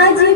один.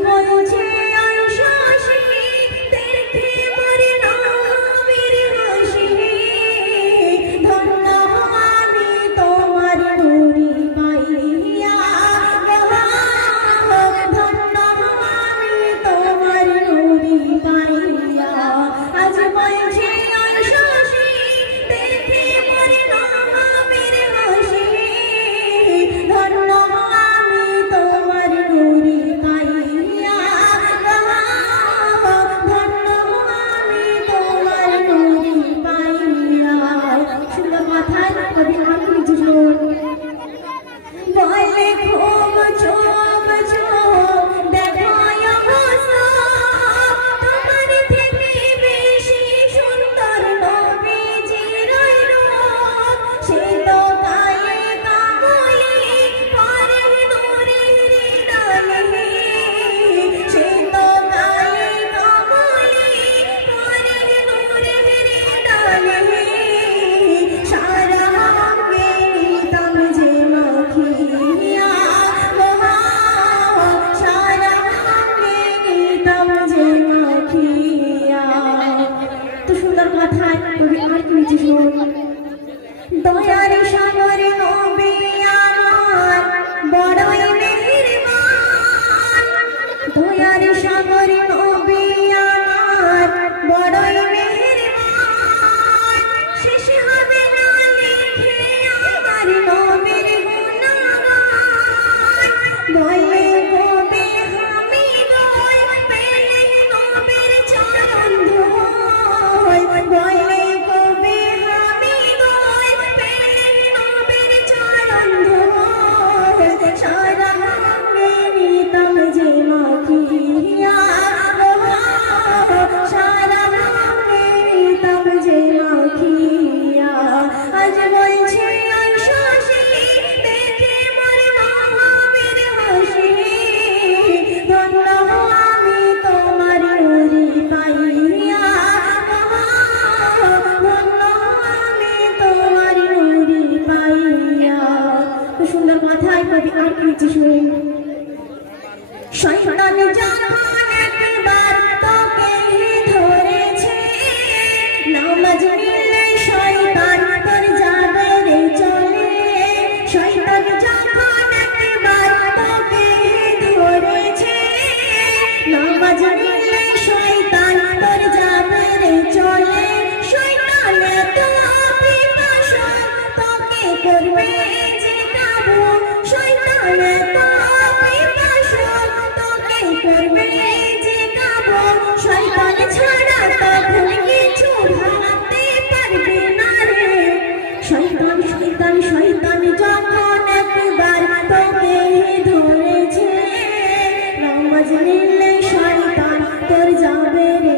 দয়ার সাগর নবী আমার, বড়ই মেহেরবান। দয়ার সাগর নবী আমার, বড়ই মেহেরবান। শেষ হবে না লিখে আমার নবীর গুণগান। দয়া Sáng hôm nay. একবার যাবে রে